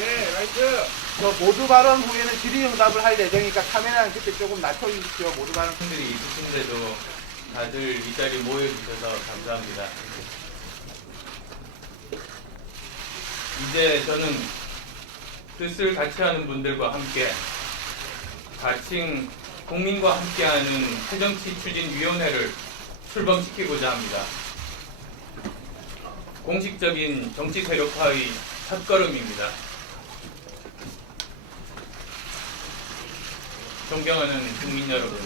네, 라이트. 저 모두 발언 후에는 질의응답을 할 예정이니까 카메라는 그때 조금 낮춰주십시오. 모두 발언. 분들이 있으신데도 다들 이 자리에 모여주셔서 감사합니다. 이제 저는 뜻을 같이 하는 분들과 함께 가칭 국민과 함께하는 새정치추진위원회를 출범시키고자 합니다. 공식적인 정치 세력화의 첫걸음입니다. 존경하는 국민 여러분,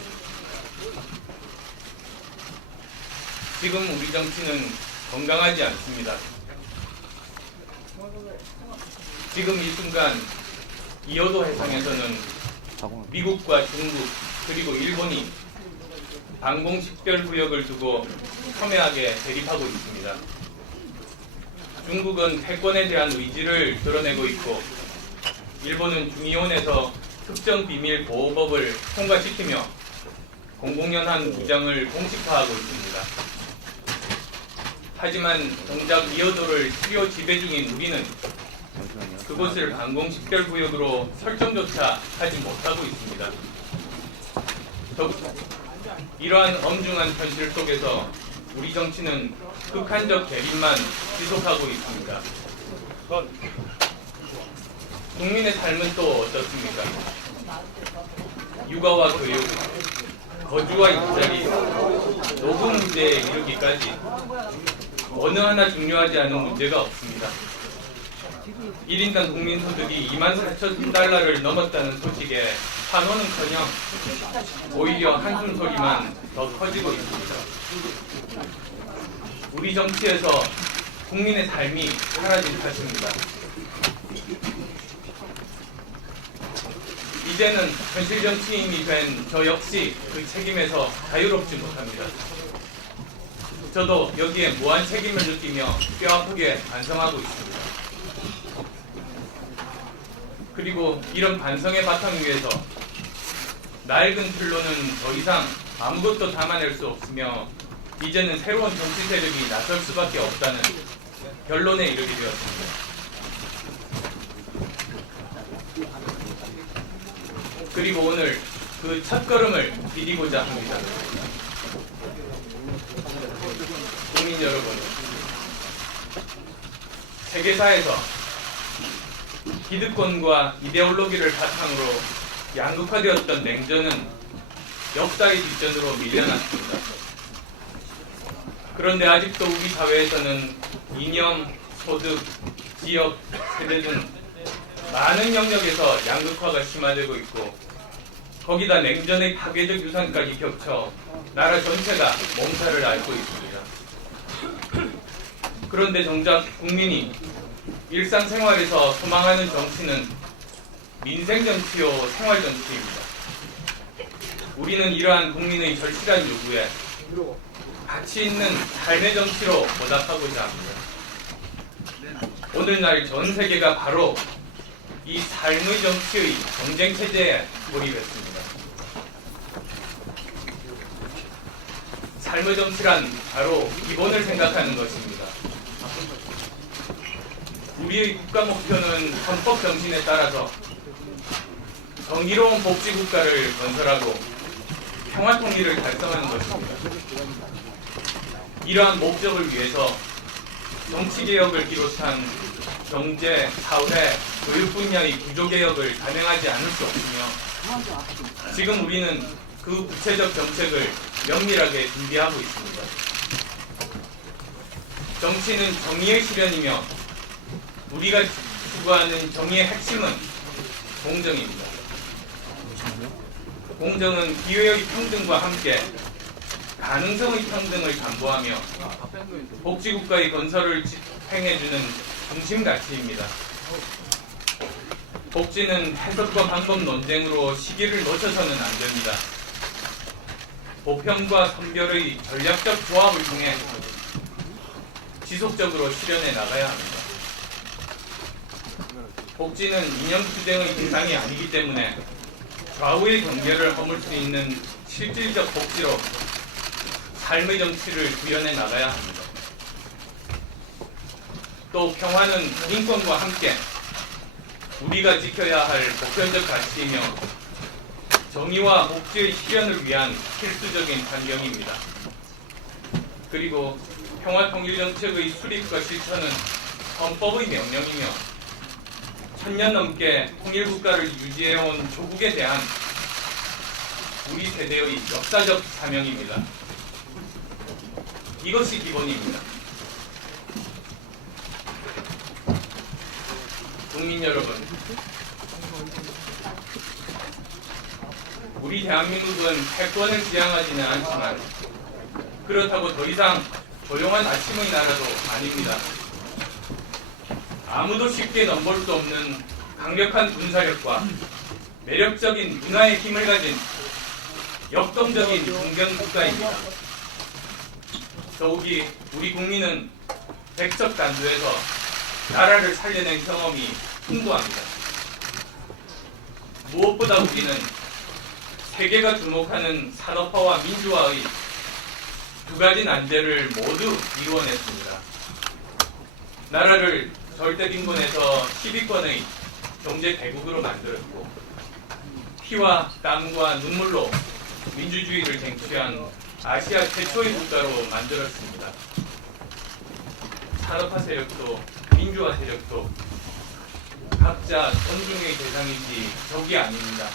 지금 우리 정치는 건강하지 않습니다. 지금 이 순간 이어도 해상에서는 미국과 중국 그리고 일본이 방공식별구역을 두고 첨예하게 대립하고 있습니다. 중국은 패권에 대한 의지를 드러내고 있고 일본은 중의원에서 특정 비밀 보호법을 통과시키며 공공연한 무장을 공식화하고 있습니다. 하지만 정작 이어도를 치료 지배 중인 우리는 그곳을 방공식별구역으로 설정조차 하지 못하고 있습니다. 이러한 엄중한 현실 속에서 우리 정치는 극한적 대립만 지속하고 있습니다. 국민의 삶은 또 어떻습니까? 육아와 교육, 거주와 일자리, 노동 문제에 이르기까지 어느 하나 중요하지 않은 문제가 없습니다. 1인당 국민소득이 24,000달러를 넘었다는 소식에 환호는커녕 오히려 한숨 소리만 더 커지고 있습니다. 우리 정치에서 국민의 삶이 사라진 탓입니다. 이제는 현실 정치인이 된 저 역시 그 책임에서 자유롭지 못합니다. 저도 여기에 무한 책임을 느끼며 뼈아프게 반성하고 있습니다. 그리고 이런 반성의 바탕 위에서 낡은 틀로는 더 이상 아무것도 담아낼 수 없으며 이제는 새로운 정치 세력이 나설 수밖에 없다는 결론에 이르게 되었습니다. 그리고 오늘 그 첫걸음을 디디고자 합니다. 국민 여러분, 세계사에서 기득권과 이데올로기를 바탕으로 양극화되었던 냉전은 역사의 뒷전으로 밀려났습니다. 그런데 아직도 우리 사회에서는 이념, 소득, 지역, 세대 등 많은 영역에서 양극화가 심화되고 있고 거기다 냉전의 파괴적 유산까지 겹쳐 나라 전체가 몸살을 앓고 있습니다. 그런데 정작 국민이 일상생활에서 소망하는 정치는 민생정치요 생활정치입니다. 우리는 이러한 국민의 절실한 요구에 가치 있는 삶의 정치로 보답하고자 합니다. 오늘날 전 세계가 바로 이 삶의 정치의 경쟁체제에 몰입했습니다. 삶의 정치란 바로 기본을 생각하는 것입니다. 우리의 국가 목표는 헌법 정신에 따라서 정의로운 복지국가를 건설하고 평화 통일을 달성하는 것입니다. 이러한 목적을 위해서 정치개혁을 비롯한 경제, 사회, 교육 분야의 구조개혁을 단행하지 않을 수 없으며 지금 우리는 그 구체적 정책을 면밀하게 준비하고 있습니다. 정치는 정의의 실현이며 우리가 추구하는 정의의 핵심은 공정입니다. 공정은 기회의 평등과 함께 가능성의 평등을 담보하며 복지국가의 건설을 집행해주는 중심 가치입니다. 복지는 해석과 방법 논쟁으로 시기를 놓쳐서는 안 됩니다. 보편과 선별의 전략적 조합을 통해 지속적으로 실현해 나가야 합니다. 복지는 이념 투쟁의 대상이 아니기 때문에 좌우의 경계를 허물 수 있는 실질적 복지로 삶의 정치를 구현해 나가야 합니다. 또 평화는 인권과 함께 우리가 지켜야 할 보편적 가치이며 정의와 복지의 실현을 위한 필수적인 환경입니다. 그리고 평화통일정책의 수립과 실천은 헌법의 명령이며 천년 넘게 통일국가를 유지해온 조국에 대한 우리 세대의 역사적 사명입니다. 이것이 기본입니다. 국민 여러분, 우리 대한민국은 패권을 지향하지는 않지만 그렇다고 더 이상 조용한 아침의 나라도 아닙니다. 아무도 쉽게 넘볼 수 없는 강력한 군사력과 매력적인 문화의 힘을 가진 역동적인 중견 국가입니다. 더욱이 우리 국민은 백척단도에서 나라를 살려낸 경험이 풍부합니다. 무엇보다 우리는 세계가 주목하는 산업화와 민주화의 두 가지 난제를 모두 이루어냈습니다. 나라를 절대 빈곤에서 10위권의 경제 대국으로 만들었고 피와 땀과 눈물로 민주주의를 쟁취한 아시아 최초의 국가로 만들었습니다. 산업화 세력도 민주화 세력도 각자 존중의 대상이지 적이 아닙니다.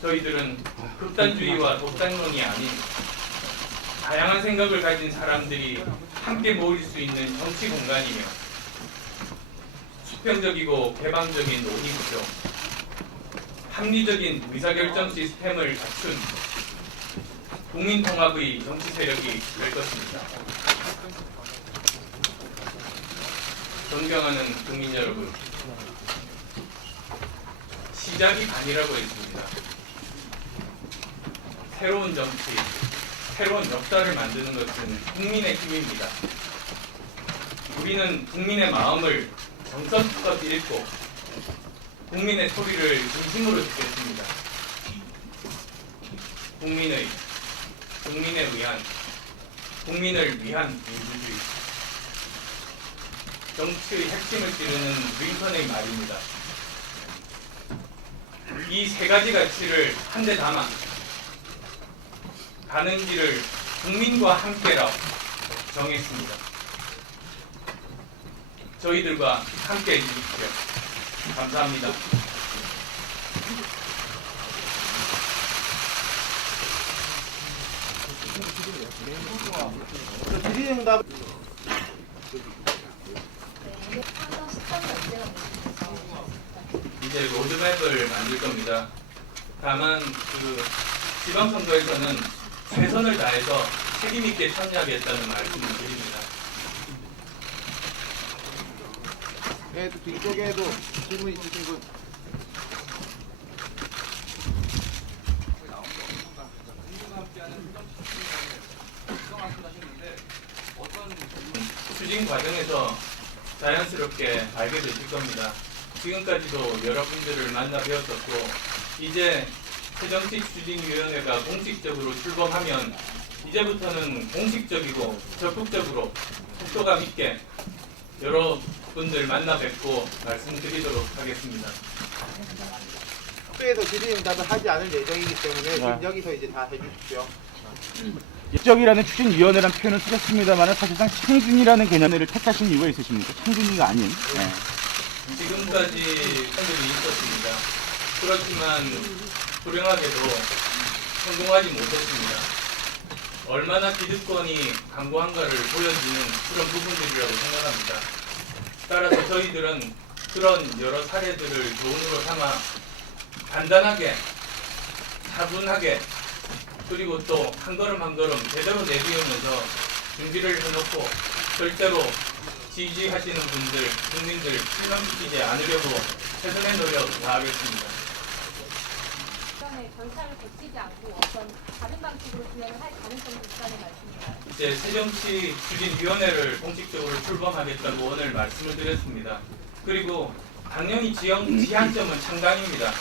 저희들은 극단주의와 독단론이 아닌 다양한 생각을 가진 사람들이 함께 모일 수 있는 정치 공간이며 수평적이고 개방적인 논의구조, 합리적인 의사결정 시스템을 갖춘 국민통합의 정치 세력이 될 것입니다. 존경하는 국민 여러분, 시작이 반이라고 했습니다. 새로운 정치, 새로운 역사를 만드는 것은 국민의 힘입니다. 우리는 국민의 마음을 정성껏 읽고 국민의 소리를 중심으로 듣겠습니다. 국민의, 국민에 의한, 국민을 위한 민주주의. 정치의 핵심을 찌르는 링컨의 말입니다. 이 세 가지 가치를 한데 담아 가는 길을 국민과 함께라고 정했습니다. 저희들과 함께 해주십시오. 감사합니다. 질의응답 이제 로드맵을 만들 겁니다. 다만 지방선거에서는 최선을 다해서 책임있게 참여하겠다는 말씀을 드립니다. 뒤쪽에도 질문 있으신 분. 추진 과정에서 자연스럽게 알게 되실 겁니다. 지금까지도 여러분들을 만나 뵈었었고 이제 새정치추진위원회가 공식적으로 출범하면 이제부터는 공식적이고 적극적으로 속도감 있게 여러분들 만나 뵙고 말씀드리도록 하겠습니다. 학교에서 질의응답을 하지 않을 예정이기 때문에 지금 여기서 이제 다 해주십시오. 지적이라는 추진위원회란 표현을 쓰셨습니다만 사실상 창준이라는 개념을 택하신 이유가 있으십니까? 창준이가 아닌. 네. 지금까지 판결이 있었습니다. 그렇지만 불행하게도 성공하지 못했습니다. 얼마나 기득권이 강고한가를 보여주는 그런 부분들이라고 생각합니다. 따라서 저희들은 그런 여러 사례들을 교훈으로 삼아 간단하게, 차분하게, 그리고 또 한 걸음 한 걸음 제대로 내비우면서 준비를 해놓고 절대로 지지하시는 분들, 국민들 실망시키지 않으려고 최선의 노력 다하겠습니다. 절차를 거치지 않고 어떤 다른 방식으로 진행을 할 가능성도 있다는 말씀인가요? 이제 새정치추진위원회를 공식적으로 출범하겠다고 오늘 말씀을 드렸습니다. 그리고 당연히 지향점은 창당입니다.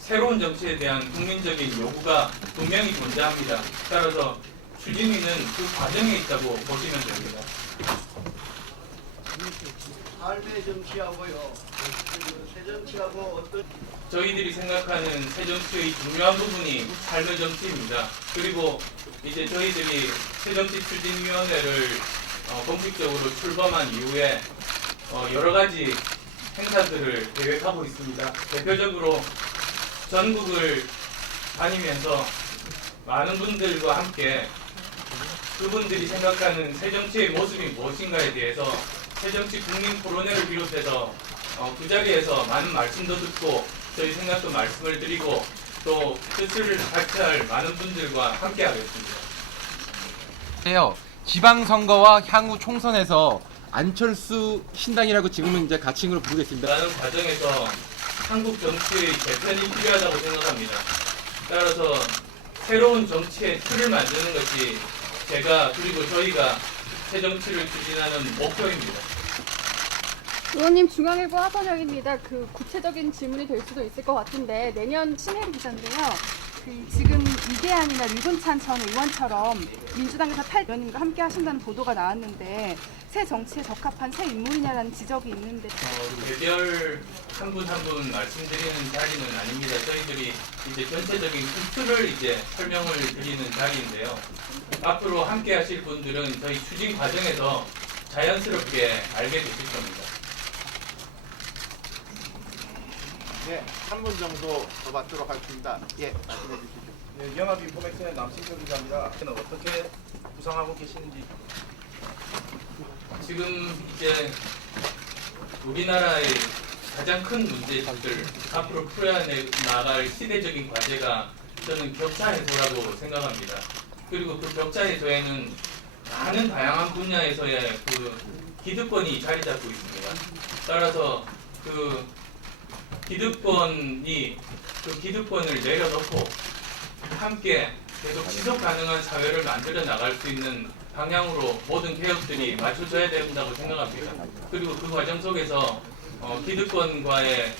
새로운 정치에 대한 국민적인 요구가 분명히 존재합니다. 따라서 추진위는 그 과정에 있다고 보시면 됩니다. 삶의 정치하고요. 새 정치하고 어떤 저희들이 생각하는 새 정치의 중요한 부분이 삶의 정치입니다. 그리고 이제 저희들이 새 정치 추진위원회를 공식적으로 출범한 이후에 여러 가지 행사들을 계획하고 있습니다. 대표적으로 전국을 다니면서 많은 분들과 함께 그분들이 생각하는 새정치의 모습이 무엇인가에 대해서 새정치 국민 토론회를 비롯해서 그 자리에서 많은 말씀도 듣고 저희 생각도 말씀을 드리고 또 뜻을 같이할 많은 분들과 함께 하겠습니다. 해요. 지방선거와 향후 총선에서 안철수 신당이라고 지금은 이제 가칭으로 부르고 있습니다. 라는 과정에서 한국 정치의 개편이 필요하다고 생각합니다. 따라서 새로운 정치의 틀을 만드는 것이 제가 그리고 저희가 새 정치를 추진하는 목표입니다. 의원님 중앙일보 하선영입니다. 그 구체적인 질문이 될 수도 있을 것 같은데 내년 신혜리 기자인데요. 그 지금 이계한이나 류근찬 전 의원처럼 민주당에서 의원님과 함께 하신다는 보도가 나왔는데 새 정치에 적합한 새 인물이냐라는 지적이 있는데 개별 한 분 한 분 말씀드리는 자리는 아닙니다. 저희들이 이제 전체적인 틀을 이제 설명을 드리는 자리인데요. 앞으로 함께 하실 분들은 저희 추진 과정에서 자연스럽게 알게 되실 겁니다. 네, 3분 정도 더 받도록 하겠습니다. 예, 말씀해 주시죠. 네, 연합 인포맥스의 남신표 기자입니다. 어떻게 구상하고 계시는지. 지금 이제 우리나라의 가장 큰 문제들 앞으로 풀어야 나갈 시대적인 과제가 저는 격차 해소라고 생각합니다. 그리고 그 격차 해소에는 많은 다양한 분야에서의 그 기득권이 자리 잡고 있습니다. 따라서 그 기득권을 내려놓고 함께 계속 지속 가능한 사회를 만들어 나갈 수 있는 방향으로 모든 개혁들이 맞춰져야 된다고 생각합니다. 그리고 그 과정 속에서 기득권과의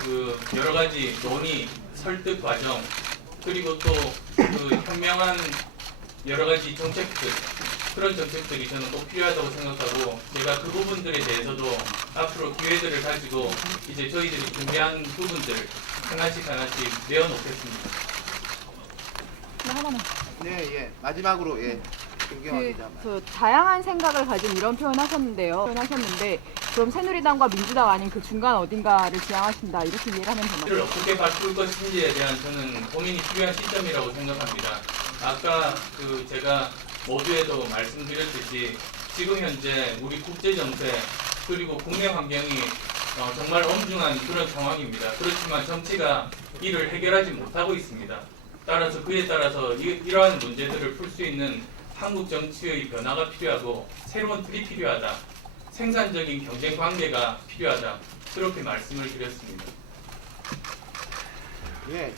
그 여러 가지 논의, 설득 과정, 그리고 또 그 현명한 여러 가지 정책들, 그런 정책들이 저는 꼭 필요하다고 생각하고 제가 그 부분들에 대해서도 앞으로 기회들을 가지고 이제 저희들이 준비한 부분들을 하나씩 내어놓겠습니다. 네, 예. 마지막으로 예. 김경화 기자. 그 다양한 생각을 가진 이런 표현하셨는데 그럼 새누리당과 민주당 아닌 그 중간 어딘가를 지향하신다 이렇게 이해를 하면 되나요? 이를 어떻게 바꿀 것인지에 대한 저는 고민이 필요한 시점이라고 생각합니다. 아까 그 제가 모두에도 말씀드렸듯이 지금 현재 우리 국제 정세 그리고 국내 환경이 정말 엄중한 그런 상황입니다. 그렇지만 정치가 이를 해결하지 못하고 있습니다. 따라서 그에 따라서 이러한 문제들을 풀 수 있는 한국 정치의 변화가 필요하고 새로운 틀이 필요하다. 생산적인 경쟁 관계가 필요하다. 그렇게 말씀을 드렸습니다. 예.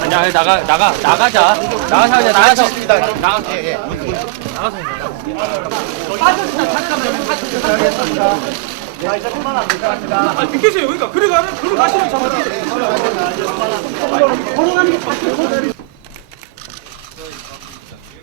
아니야, 나가자. 예, 예. 비키세요. 그러니까 그래 가시면 잡아주세요.